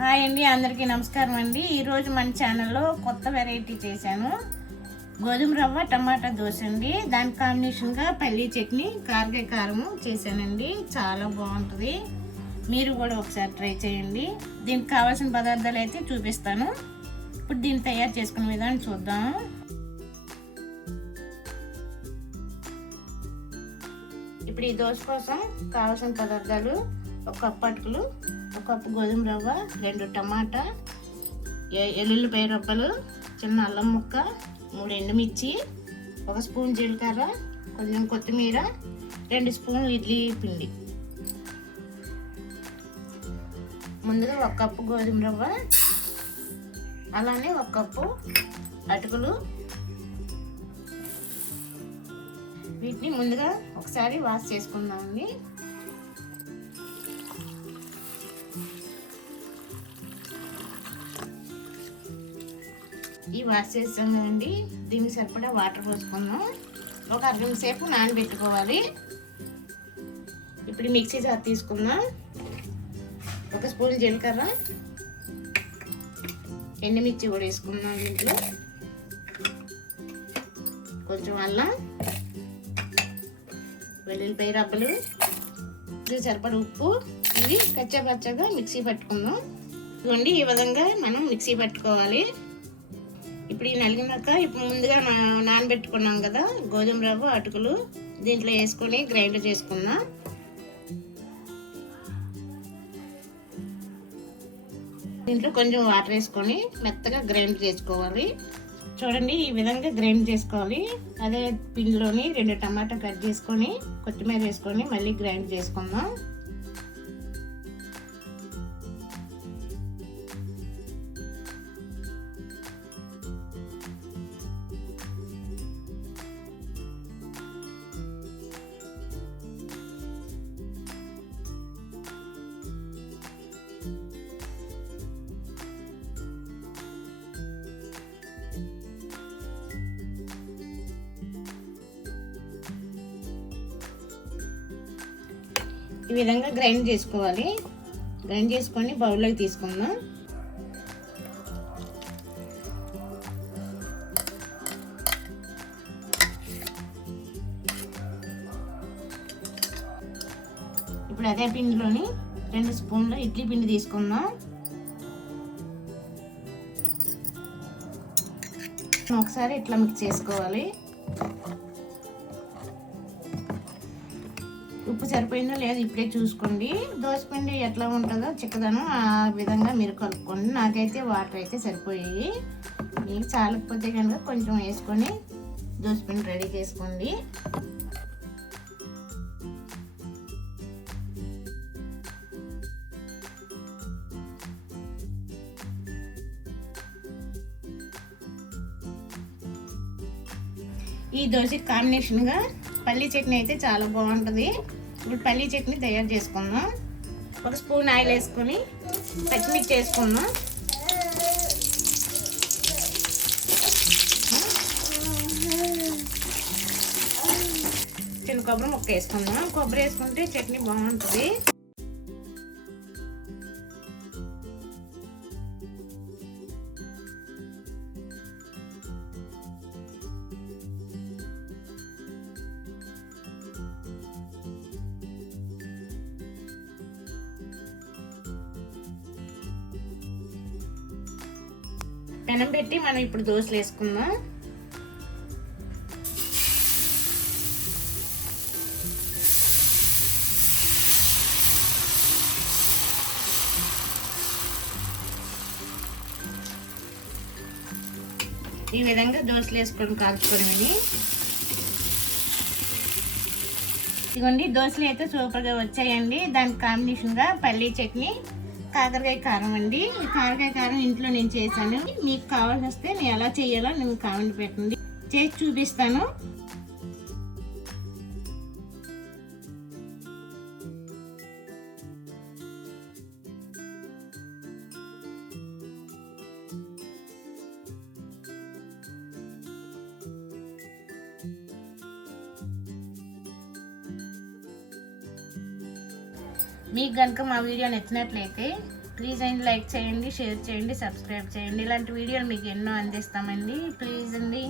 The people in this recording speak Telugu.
హాయ్ అండి, అందరికీ నమస్కారం అండి. ఈరోజు మన ఛానల్లో కొత్త వెరైటీ చేశాను. గోధుమ రవ్వ టమాటా దోశ అండి. దానికి కాంబినేషన్గా పల్లీ చట్నీ, కారకాయ కారము చేశానండి. చాలా బాగుంటుంది. మీరు కూడా ఒకసారి ట్రై చేయండి. దీనికి కావాల్సిన పదార్థాలు అయితే చూపిస్తాను. ఇప్పుడు దీన్ని తయారు చేసుకునే విధానం చూద్దాం. ఇప్పుడు ఈ దోశ కోసం కావాల్సిన పదార్థాలు: ఒక కప్పు అటుకులు, ఒక కప్పు గోధుమ రవ్వ, 2 టమాటా, ఎల్లుల్లిపాయ రొబ్బలు, చిన్న అల్లం ముక్క, 3 ఎండుమిర్చి, 1 స్పూన్ జీలకర్ర, కొంచెం కొత్తిమీర, 2 స్పూన్లు ఇడ్లీ పిండి. ముందుగా 1 కప్పు గోధుమ రవ్వ, అలానే 1 కప్పు అటుకులు. వీటిని ముందుగా ఒకసారి వాష్ చేసుకుందామండి. ఈ వాష్ చేసాం కదండి, దీనికి సరిపడా వాటర్ పోసుకుందాం. ఒక అరగంట సేపు నానబెట్టుకోవాలి. ఇప్పుడు మిక్సీ జార్ తీసుకుందాం. 1 స్పూన్ జీలకర్ర, ఎండుమిర్చి కూడా వేసుకుందాం. దీంట్లో కొంచెం అల్లం, వెల్లుల్లిపాయ రబ్బలు, ఇది సరిపడా ఉప్పు. ఇవి కచ్చపచ్చగా మిక్సీ పట్టుకుందాం. ఇవ్వండి, ఈ విధంగా మనం మిక్సీ పట్టుకోవాలి. ఇప్పుడు ఈ నలిగినాక ఇప్పుడు ముందుగా నానబెట్టుకున్నాం కదా గోధుమ రవ్వ, అటుకులు, దీంట్లో వేసుకొని గ్రైండ్ చేసుకుందాం. దీంట్లో కొంచెం వాటర్ వేసుకొని మెత్తగా గ్రైండ్ చేసుకోవాలి. చూడండి, ఈ విధంగా గ్రైండ్ చేసుకోవాలి. అదే పిండిలోని 2 టమాటా కట్ చేసుకొని కొత్తిమీర వేసుకొని మళ్ళీ గ్రైండ్ చేసుకుందాం. ఈ విధంగా గ్రైండ్ చేసుకోవాలి. గ్రైండ్ చేసుకొని బౌల్లోకి తీసుకుందాం. ఇప్పుడు అదే పిండిలోని 2 స్పూన్లు ఇడ్లీ పిండి తీసుకుందాం. ఒకసారి ఇట్లా మిక్స్ చేసుకోవాలి. ఉప్పు సరిపోయిందో లేదో ఇప్పుడే చూసుకోండి. దోసపిండి ఎట్లా ఉంటుందో చిక్కదనం ఆ విధంగా మీరు కలుపుకోండి. నాకైతే వాటర్ అయితే సరిపోయాయి. మీకు చాలకపోతే కనుక కొంచెం వేసుకొని దోసపిండి రెడీ చేసుకోండి. ఈ దోశకి కాంబినేషన్గా పల్లీ చట్నీ అయితే చాలా బాగుంటుంది. ఇప్పుడు పల్లీ చట్నీ తయారు చేసుకుందాం. 1 స్పూన్ ఆయిల్ వేసుకొని పచ్చిమిర్చి వేసుకుందాం. చిన్న కొబ్బరి ముక్క వేసుకుందాం. కొబ్బరి వేసుకుంటే చట్నీ బాగుంటుంది. పెనం పెట్టి మనం ఇప్పుడు దోశలు వేసుకుందాం. ఈ విధంగా దోశలు వేసుకొని కాల్చుకొని ఇదిగోండి, దోశలు అయితే సూపర్గా వచ్చాయండి. దానికి కాంబినేషన్గా పల్లీ చట్నీ, కాకరకాయ కారం అండి. ఈ కాకరకాయ కారం ఇంట్లో నేను చేశాను. మీకు కావాల్సి వస్తే నేను ఎలా చేయాలో నేను కామెంట్ పెట్టండి, చేసి చూపిస్తాను. మీకు కనుక మా వీడియో నచ్చినట్లయితే ప్లీజ్ అండి లైక్ చేయండి, షేర్ చేయండి, సబ్స్క్రైబ్ చేయండి. ఇలాంటి వీడియోలు మీకు ఎన్నో అందిస్తామండి. ప్లీజ్ అండి.